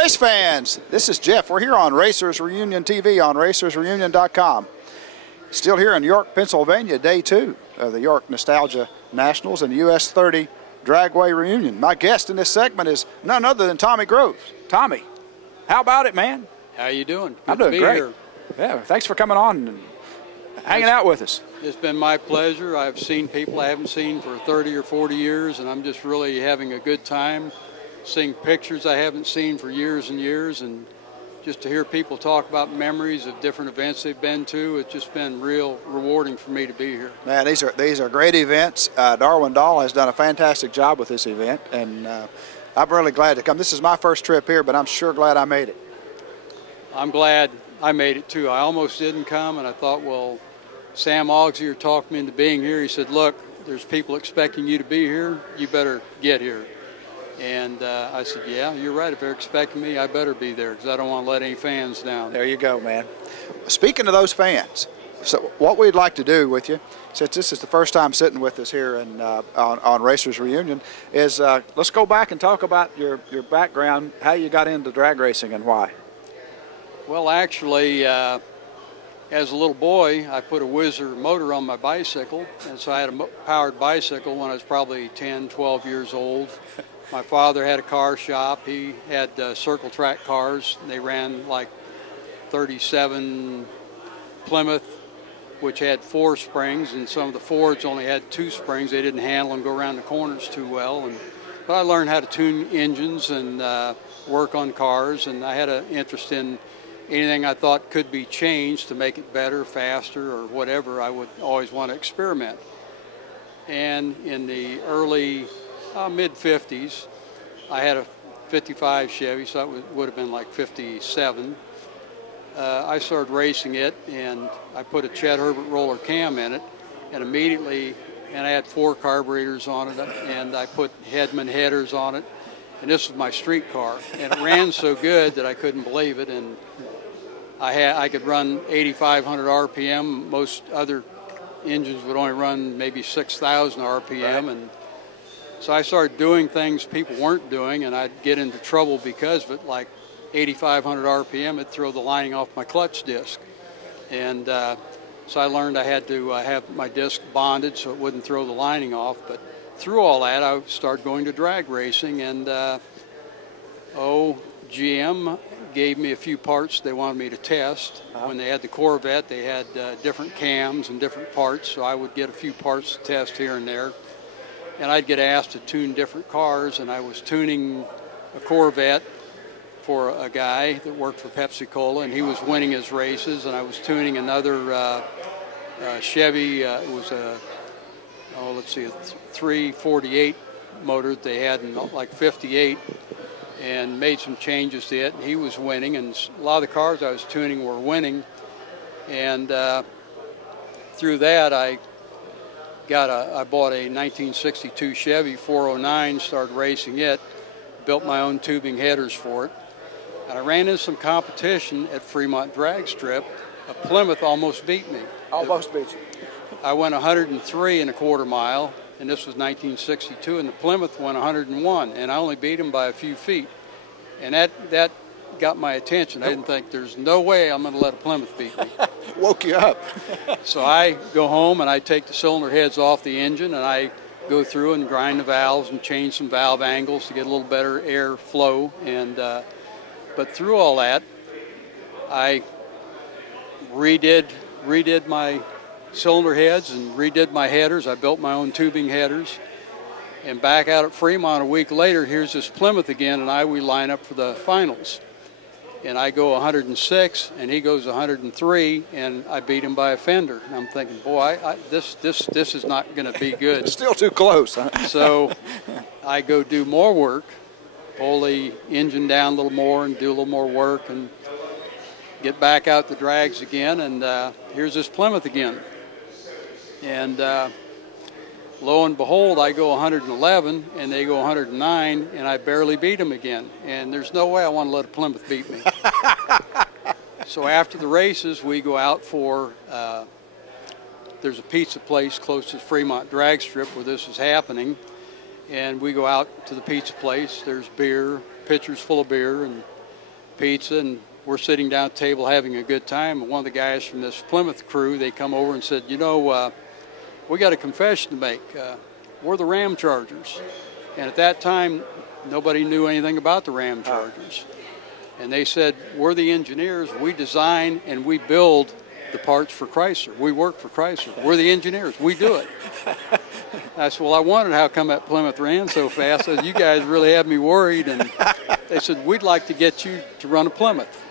race fans, this is Jeff. We're here on Racers Reunion TV on racersreunion.com. Still here in York, Pennsylvania, day 2 of the York Nostalgia Nationals and US 30 Dragway Reunion. My guest in this segment is none other than Tommy Groves. Tommy, how about it, man? How you doing? Good I'm doing to be great. Here. Yeah, thanks for coming on and hanging out with us. It's been my pleasure. I've seen people I haven't seen for 30 or 40 years, and I'm just really having a good time seeing pictures I haven't seen for years and years, and just to hear people talk about memories of different events they've been to. It's just been real rewarding for me to be here. Man, these are great events. Darwin Dahl has done a fantastic job with this event, and I'm really glad to come. This is my first trip here, but I'm sure glad I made it. I'm glad I made it too. I almost didn't come, and I thought, well, Sam Auxier talked me into being here. He said, look, there's people expecting you to be here. You better get here. And I said, yeah, you're right. If they're expecting me, I better be there because I don't want to let any fans down. There you go, man. Speaking of those fans, so what we'd like to do with you, since this is the first time sitting with us here and on Racers Reunion, is let's go back and talk about your background, how you got into drag racing and why. Well, actually, as a little boy, I put a Whizzer motor on my bicycle, and so I had a powered bicycle when I was probably 10, 12 years old. My father had a car shop. He had circle track cars. They ran like 37 Plymouth, which had 4 springs, and some of the Fords only had 2 springs. They didn't handle them, go around the corners too well. But I learned how to tune engines and work on cars, and I had an interest in anything I thought could be changed to make it better, faster, or whatever. I would always want to experiment. And in the early mid-50s, I had a 55 Chevy, so it would have been like 57. I started racing it, and I put a Chet Herbert roller cam in it, and immediately, and I had 4 carburetors on it, and I put Hedman headers on it, and this was my street car, and it ran so good that I couldn't believe it, and I could run 8,500 RPM. Most other engines would only run maybe 6,000 RPM, right. And so I started doing things people weren't doing, and I'd get into trouble because of it, like 8,500 RPM, it'd throw the lining off my clutch disc. And so I learned I had to have my disc bonded so it wouldn't throw the lining off. But through all that, I started going to drag racing, and GM gave me a few parts they wanted me to test. When they had the Corvette, they had different cams and different parts, so I would get a few parts to test here and there. And I'd get asked to tune different cars, and I was tuning a Corvette for a guy that worked for Pepsi-Cola, and he was winning his races, and I was tuning another Chevy. It was a 348 motor that they had in like 58, and made some changes to it, and he was winning, and a lot of the cars I was tuning were winning. And through that, I bought a 1962 Chevy 409, started racing it, built my own tubing headers for it. And I ran into some competition at Fremont Drag Strip. A Plymouth almost beat me. Almost beat you. I went 103 and a quarter mile, and this was 1962, and the Plymouth went 101, and I only beat him by a few feet. And that got my attention. I didn't think, there's no way I'm going to let a Plymouth beat me. Woke you up. So I go home and I take the cylinder heads off the engine, and I go through and grind the valves and change some valve angles to get a little better air flow. And but through all that, I redid my cylinder heads and redid my headers. I built my own tubing headers. And back out at Fremont a week later, here's this Plymouth again, and we line up for the finals. And I go 106, and he goes 103, and I beat him by a fender. And I'm thinking, boy, this is not going to be good. It's still too close, huh? So I go do more work, pull the engine down a little more and do a little more work, and get back out the drags again, and here's this Plymouth again. And lo and behold, I go 111, and they go 109, and I barely beat them again. And there's no way I want to let a Plymouth beat me. So after the races, we go out for, there's a pizza place close to Fremont Drag Strip where this is happening. And we go out to the pizza place. There's beer, pitchers full of beer, and pizza, and we're sitting down at the table having a good time. And one of the guys from this Plymouth crew, they come over and said, we got a confession to make. We're the Ram Chargers. And at that time, nobody knew anything about the Ram Chargers. And they said, we're the engineers. We design and we build the parts for Chrysler. We work for Chrysler. We're the engineers. We do it. I said, well, I wondered how come that Plymouth ran so fast. I said, you guys really have me worried. And they said, we'd like to get you to run a Plymouth.